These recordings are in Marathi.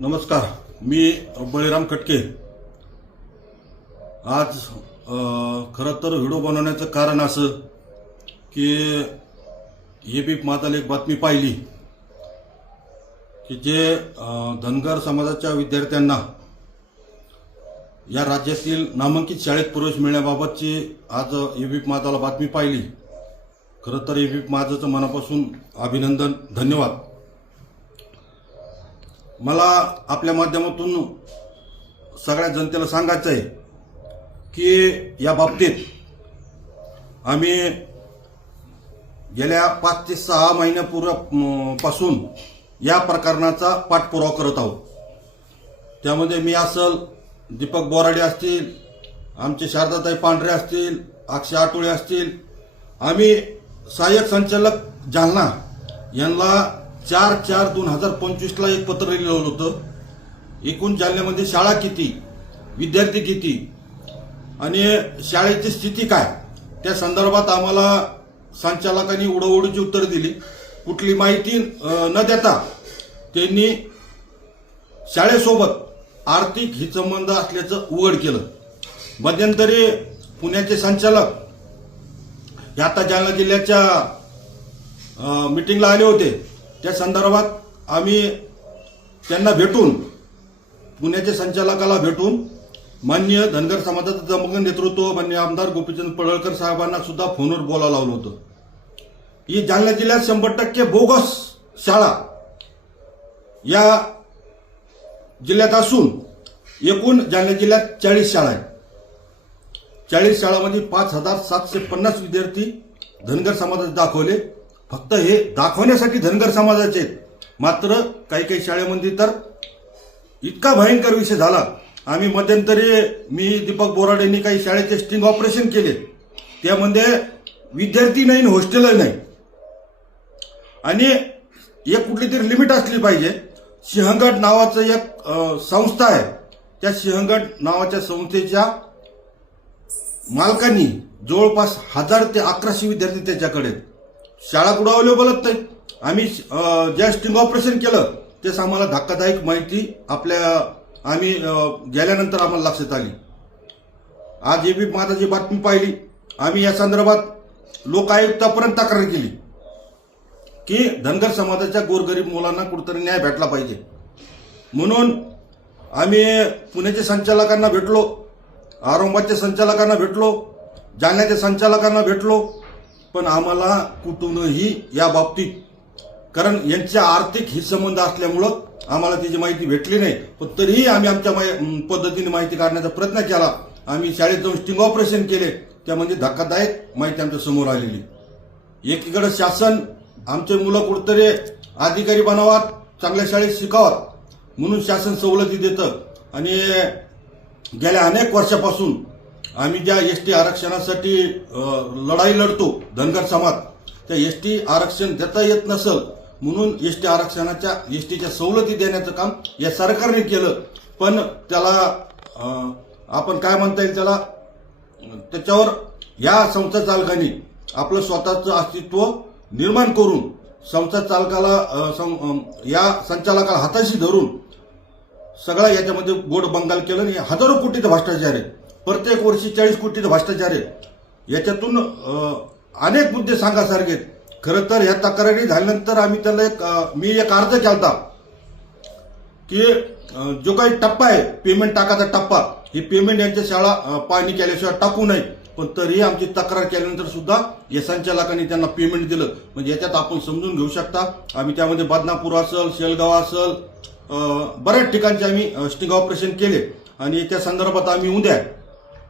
नमस्कार मी बळीराम कटके. आज खरं तर व्हिडिओ बनवण्याचं कारण असं की ए बी माताला एक बातमी पाहिली की जे धनगर समाजाच्या विद्यार्थ्यांना या राज्यातील नामांकित शाळेत प्रवेश मिळण्याबाबतची आज ए बी माताला बातमी पाहिली. खरं तर ए बी माझाचं मनापासून अभिनंदन धन्यवाद. मला आपल्या माध्यमातून सगळ्या जनतेला सांगायचं आहे की या बाबतीत आम्ही गेल्या पाच ते सहा महिन्यापूर्वपासून या प्रकरणाचा पाठपुरावा करत आहोत. त्यामध्ये मी असल दीपक बोराडे असतील आमचे शारदाताई पांढरे असतील अक्षय आटोळे असतील. आम्ही सहाय्यक संचालक जालना यांना चार चार दोन हजार पंचवीसला एक पत्र लिहिलं होतं. एकूण जालन्यामध्ये शाळा किती विद्यार्थी किती आणि शाळेची स्थिती काय? त्या संदर्भात आम्हाला संचालकांनी उडवडीची उत्तर दिली. कुठली माहिती न देता त्यांनी शाळेसोबत आर्थिक हितसंबंध असल्याचं उघड केलं. मध्यंतरी पुण्याचे संचालक हे आता जालना जिल्ह्याच्या मिटिंगला आले होते. त्या संदर्भात आम्ही त्यांना भेटून पुण्याच्या संचालकाला भेटून मान्य धनगर समाजाचं जमगन नेतृत्व मान्य आमदार गोपीचंद पडळकर साहेबांना सुद्धा फोनवर बोलायला लावलं होतं. ही जालना जिल्ह्यात शंभर टक्के बोगस शाळा या जिल्ह्यात असून एकूण जालना जिल्ह्यात चाळीस शाळा आहेत. चाळीस शाळामध्ये पाच हजार सातशे पन्नास विद्यार्थी धनगर समाजात दाखवले. फक्त हे दाखवण्यासाठी धनगर समाजाचे मात्र काही काही शाळेमध्ये तर इतका भयंकर विषय झाला. आम्ही मध्यंतरी मी दीपक बोराडेंनी काही शाळेचे स्टिंग ऑपरेशन केले. त्यामध्ये विद्यार्थी नाही आणि हॉस्टेलही नाही. आणि एक कुठली तरी लिमिट असली पाहिजे. सिंहगड नावाचं एक संस्था आहे. त्या सिंहगड नावाच्या संस्थेच्या मालकांनी जवळपास हजार ते अकराशे विद्यार्थी त्याच्याकडे आहेत. शाळा कुठं अवेलेबलच नाही. आम्ही ज्या स्टिंग ऑपरेशन केलं तेच आम्हाला धक्कादायक माहिती आपल्या आम्ही गेल्यानंतर आम्हाला लक्षात आली. आज ए बी माझा बातमी पाहिली. आम्ही या संदर्भात लोक आयुक्तापर्यंत तक्रार केली. की धनगर समाजाच्या गोरगरीब मुलांना कुठेतरी न्याय भेटला पाहिजे. म्हणून आम्ही पुण्याच्या संचालकांना भेटलो औरंगाबादच्या संचालकांना भेटलो जालन्याच्या संचालकांना भेटलो पण आम्हाला कुठूनही या बाबतीत कारण यांच्या आर्थिक हितसंबंध असल्यामुळं आम्हाला त्याची माहिती भेटली नाही. पण तरीही आम्ही आमच्या पद्धतीने माहिती काढण्याचा प्रयत्न केला. आम्ही शाळेत जाऊन स्टिंग ऑपरेशन केले. त्यामध्ये धक्कादायक माहिती आमच्यासमोर आलेली. एकीकडे शासन आमचे मुलं कुठतरी अधिकारी बनावात चांगल्या शाळेत शिकावात म्हणून शासन सवलती देतं. आणि गेल्या अनेक वर्षापासून आम्ही ज्या एस टी आरक्षणासाठी लढाई लढतो धनगर समाज त्या एस टी आरक्षण देता येत नसल म्हणून एस टी आरक्षणाच्या एस टीच्या सवलती देण्याचं काम या सरकारने केलं. पण त्याला आपण काय म्हणता येईल त्याला? त्याच्यावर या संस्था चालकांनी आपलं स्वतःचं अस्तित्व निर्माण करून संस्था चालकाला सं- या संचालकाला हाताशी धरून सगळा याच्यामध्ये गोड बंगाल केलं आणि हजारो कोटीचं भ्रष्टाचार आहे. प्रत्येक वर्षी चाळीस कोटीचं भ्रष्टाचार आहे. याच्यातून अनेक मुद्दे सांगासारखे आहेत. खरं तर ह्या तक्रारी झाल्यानंतर आम्ही त्याला एक मी एक अर्ज केलता की जो काही टप्पा आहे पेमेंट टाकाचा टप्पा ही पेमेंट यांच्या शाळा अ, पाहणी केल्याशिवाय टाकू नये. पण तरीही आमची तक्रार केल्यानंतर सुद्धा या संचालकांनी त्यांना पेमेंट दिलं. म्हणजे याच्यात आपण समजून घेऊ शकता आम्ही त्यामध्ये बदनापूर असल शेलगाव असल बऱ्याच ठिकाणचे आम्ही स्टिंग ऑपरेशन केले. आणि त्या संदर्भात आम्ही उद्या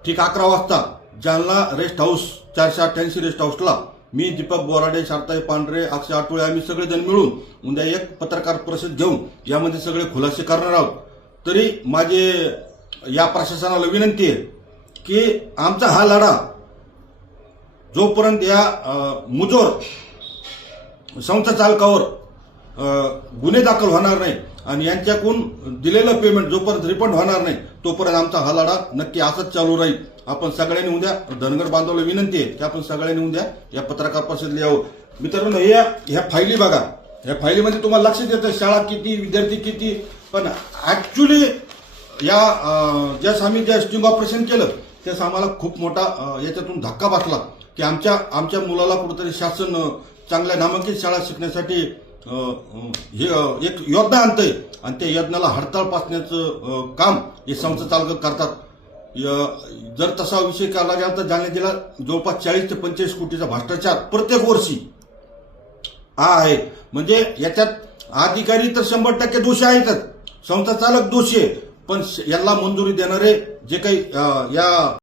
ठीक अकरा वाजता जालना रेस्ट हाऊस चारशे अठ्ठ्याऐंशी रेस्ट हाऊसला मी दीपक बोराडे शारताई पांढरे अक्षय आठोळे आम्ही सगळेजण मिळून उद्या एक पत्रकार परिषद घेऊन यामध्ये सगळे खुलासे करणार आहोत. तरी माझे या प्रशासनाला विनंती आहे की आमचा हा लढा जोपर्यंत या मुजोर संस्था चालकावर गुन्हे दाखल होणार नाही आणि यांच्याकडून दिलेलं पेमेंट जोपर्यंत रिफंड होणार नाही तोपर्यंत आमचा हा लढा नक्की असाच चालू राहील. आपण सगळ्यांनी उद्या धनगर बांधवला विनंती आहे की आपण सगळ्यांनी उद्या या पत्रकार परिषदेला यावं मित्रांनो या ह्या फायली बघा. या फाईलीमध्ये तुम्हाला लक्षात येतं शाळा किती विद्यार्थी किती पण ऍक्च्युली या ज्यास आम्ही ज्या स्टिंग ऑपरेशन केलं त्यास आम्हाला खूप मोठा याच्यातून धक्का बसला की आमच्या आमच्या मुलाला कुठंतरी शासन चांगल्या नामांकित शाळा शिकण्यासाठी हे एक एक योजना आणतंय. आणि त्या योजनेला हडताळ पासण्याचं काम हे संस्था चालक करतात. य- जर तसा विषय काढला गेला तर जालना जिल्हा जवळपास चाळीस ते पंचेचाळीस कोटीचा भ्रष्टाचार प्रत्येक वर्षी हा आहे. म्हणजे याच्यात अधिकारी तर शंभर टक्के दोषी आहेतच संस्था चालक दोषी आहे. पण याला मंजुरी देणारे जे काही या